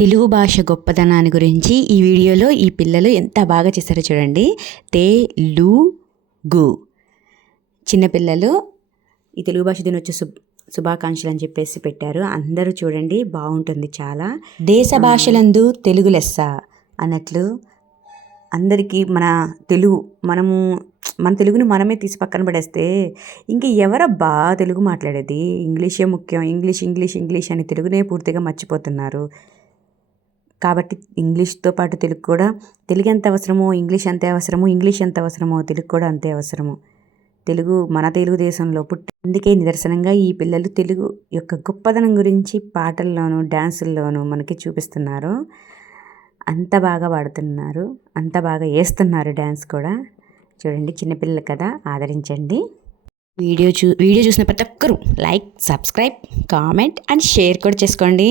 తెలుగు భాష గొప్పదనాన్ని గురించి ఈ వీడియోలో ఈ పిల్లలు ఎంత బాగా చేశారో చూడండి. తెలుగు చిన్నపిల్లలు ఈ తెలుగు భాష దినోత్సవ శుభ శుభాకాంక్షలు అని చెప్పేసి పెట్టారు. అందరూ చూడండి బాగుంటుంది చాలా. దేశ భాషలందు తెలుగు లెస్స అన్నట్లు అందరికీ మన తెలుగు మనము మన తెలుగుని మనమే తీసి పక్కన పడేస్తే ఇంక ఎవరబ్బా తెలుగు మాట్లాడేది? ఇంగ్లీషే ముఖ్యం. ఇంగ్లీష్ ఇంగ్లీష్ ఇంగ్లీష్ అని తెలుగునే పూర్తిగా మర్చిపోతున్నారు. కాబట్టి ఇంగ్లీష్తో పాటు తెలుగు కూడా తెలుగు ఎంత అవసరమో ఇంగ్లీష్ అంతే అవసరమో ఇంగ్లీష్ ఎంత అవసరమో తెలుగు కూడా అంతే అవసరము. తెలుగు మన తెలుగుదేశంలో పుట్టి అందుకే నిదర్శనంగా ఈ పిల్లలు తెలుగు యొక్క గొప్పదనం గురించి పాటల్లోనూ డ్యాన్సుల్లోనూ మనకి చూపిస్తున్నారు. అంత బాగా పాడుతున్నారు అంత బాగా వేస్తున్నారు డ్యాన్స్ కూడా. చూడండి చిన్నపిల్లలు కదా ఆదరించండి. వీడియో చూ వీడియో చూసిన ప్రతి ఒక్కరూ like subscribe comment and share కూడా చేసుకోండి.